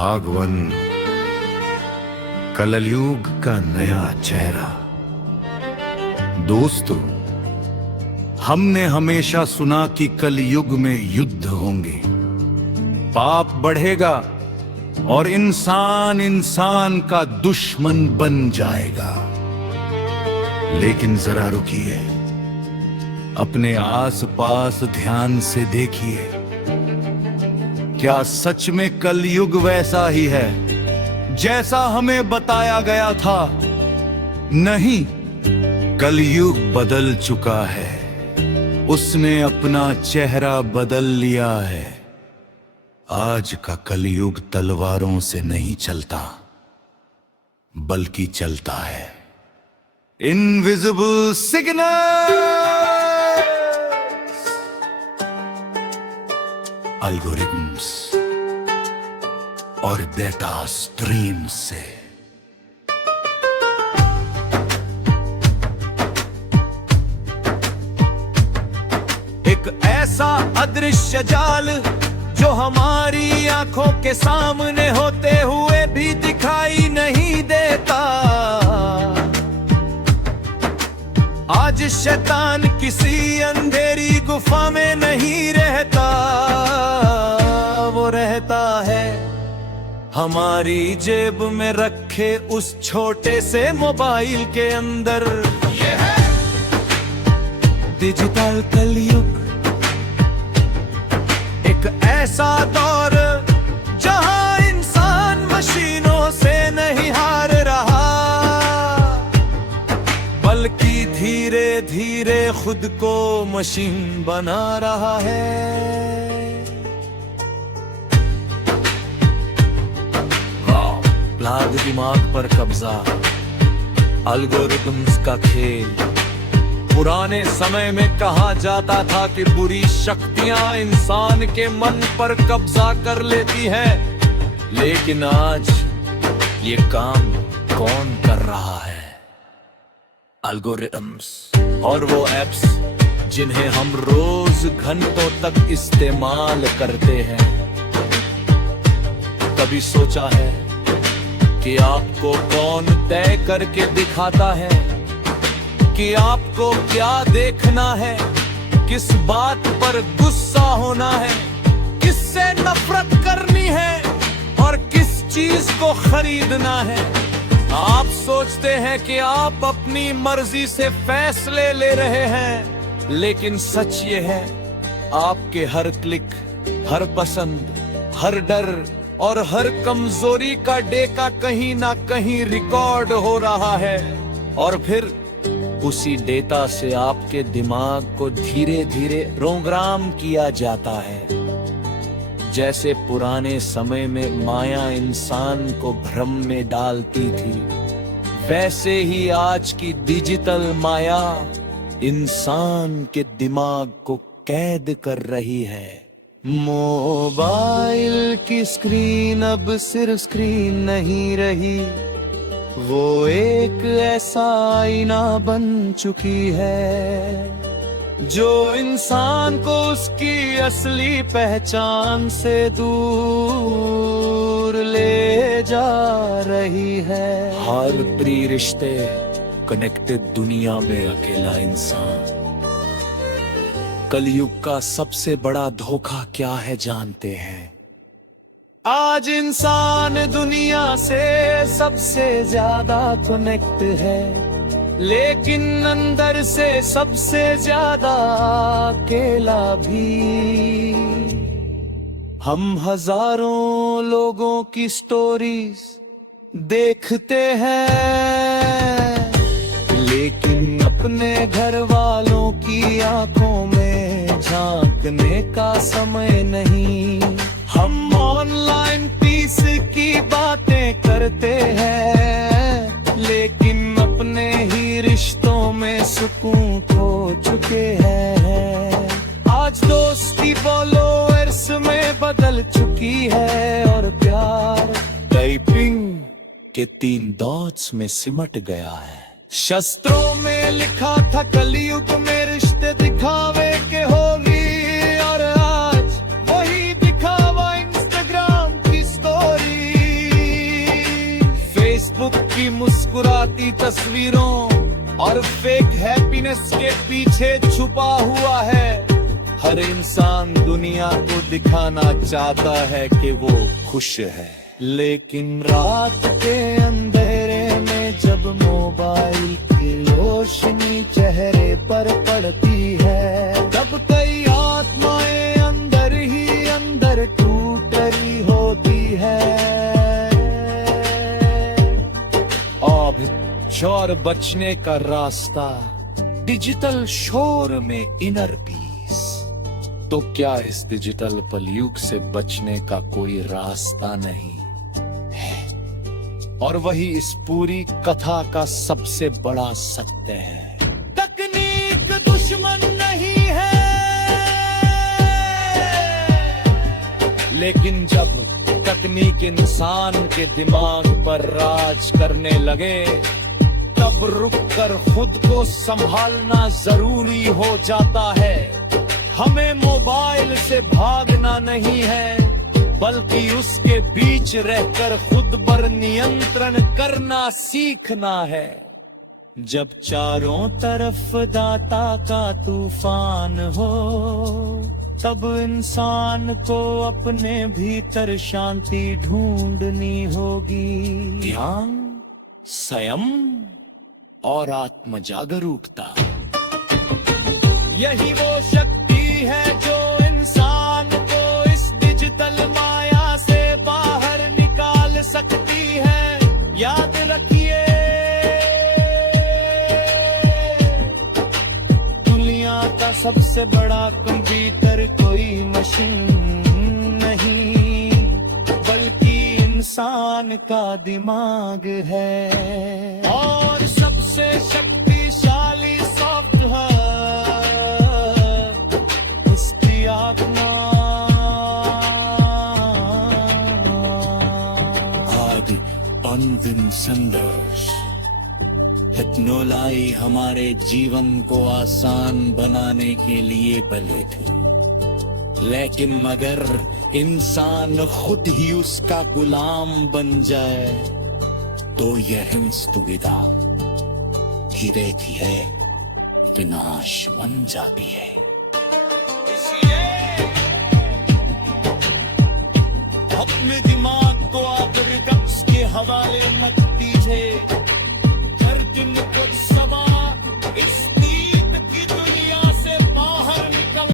भागवन, कलयुग का नया चेहरा। दोस्तों, हमने हमेशा सुना कि कलयुग में युद्ध होंगे, पाप बढ़ेगा और इंसान इंसान का दुश्मन बन जाएगा। लेकिन जरा रुकिए, अपने आसपास ध्यान से देखिए, क्या सच में कलयुग वैसा ही है जैसा हमें बताया गया था? नहीं, कलयुग बदल चुका है, उसने अपना चेहरा बदल लिया है। आज का कलयुग तलवारों से नहीं चलता, बल्कि चलता है इनविजिबल सिग्नल, एल्गोरिथम्स और डेटा स्ट्रीम से। एक ऐसा अदृश्य जाल जो हमारी आंखों के सामने होते हुए भी दिखाई नहीं देता। आज शैतान किसी अंधेरी गुफा में नहीं रहता, वो रहता है हमारी जेब में रखे उस छोटे से मोबाइल के अंदर। ये है डिजिटल कलयुग, एक ऐसा दौर जहां इंसान मशीनों से नहीं हार रहा, बल्कि धीरे धीरे खुद को मशीन बना रहा है। प्लाग दिमाग पर कब्जा, एल्गोरिथम्स का खेल। पुराने समय में कहा जाता था कि बुरी शक्तियां इंसान के मन पर कब्जा कर लेती है, लेकिन आज ये काम कौन कर रहा है? एल्गोरिथम्स और वो एप्स जिन्हें हम रोज घंटों तक इस्तेमाल करते हैं। कभी सोचा है कि आपको कौन तय करके दिखाता है कि आपको क्या देखना है, किस बात पर गुस्सा होना है, किससे नफरत करनी है और किस चीज को खरीदना है? आप सोचते हैं कि आप अपनी मर्जी से फैसले ले रहे हैं, लेकिन सच ये है, आपके हर क्लिक, हर पसंद, हर डर और हर कमजोरी का डेटा कहीं ना कहीं रिकॉर्ड हो रहा है, और फिर उसी डेटा से आपके दिमाग को धीरे धीरे प्रोग्राम किया जाता है। जैसे पुराने समय में माया इंसान को भ्रम में डालती थी, वैसे ही आज की डिजिटल माया इंसान के दिमाग को कैद कर रही है। मोबाइल की स्क्रीन अब सिर्फ स्क्रीन नहीं रही, वो एक ऐसा आईना बन चुकी है जो इंसान को उसकी असली पहचान से दूर ले जा रही है। हर प्रिय रिश्ते, कनेक्टेड दुनिया में अकेला इंसान। कलयुग का सबसे बड़ा धोखा क्या है जानते हैं? आज इंसान दुनिया से सबसे ज्यादा कनेक्ट है, लेकिन अंदर से सबसे ज्यादा अकेला भी। हम हजारों लोगों की स्टोरीज देखते हैं, लेकिन अपने घर वालों की आंखों में झांकने का समय नहीं। हम ऑनलाइन पीस की बातें करते हैं, लेकिन अपने ही रिश्तों में सुकून खो चुके हैं। आज दोस्ती फॉलोअर्स में बदल चुकी है और प्यार टाइपिंग के 3 डॉट्स में सिमट गया है। शस्त्रों में लिखा था कलयुग में रिश्ते दिखावे के होगी, और आज वही दिखावा इंस्टाग्राम की स्टोरी। तस्वीरों और फेक हैप्पीनेस के पीछे छुपा हुआ है। हर इंसान दुनिया को दिखाना चाहता है कि वो खुश है, लेकिन रात के अंधेरे में जब मोबाइल की रोशनी चेहरे पर पड़ती है, तब कई आत्माएं अंदर ही अंदर टूट रही होती है। अब शोर बचने का रास्ता, डिजिटल शोर में इनर पीस। तो क्या इस डिजिटल पलयुग से बचने का कोई रास्ता नहीं है? और वही इस पूरी कथा का सबसे बड़ा सत्य है। तकनीक दुश्मन नहीं है, लेकिन जब तकनीक इंसान के दिमाग पर राज करने लगे, तब रुककर खुद को संभालना जरूरी हो जाता है। हमें मोबाइल से भागना नहीं है, बल्कि उसके बीच रहकर खुद पर नियंत्रण करना सीखना है। जब चारों तरफ दाता का तूफान हो, तब इंसान को अपने भीतर शांति ढूंढनी होगी। ध्यान, संयम और आत्म जागरूकता, यही वो शक्ति है जो इंसान को इस डिजिटल माया से बाहर निकाल सकती है। याद रखिए, दुनिया का सबसे बड़ा कंप्यूटर कोई मशीन नहीं, बल्कि इंसान का दिमाग है। और सबसे शक्तिशाली सॉफ्टवेयर उसकी आत्मा। आदि अंतिम संदेश, टेक्नोलॉजी हमारे जीवन को आसान बनाने के लिए बने थे, लेकिन मगर इंसान खुद ही उसका गुलाम बन जाए तो यह दुविधा धीरे धीरे विनाश बन जाती है। अपने दिमाग को आप रिदक्स के हवाले मत दीजिए। हर दिन को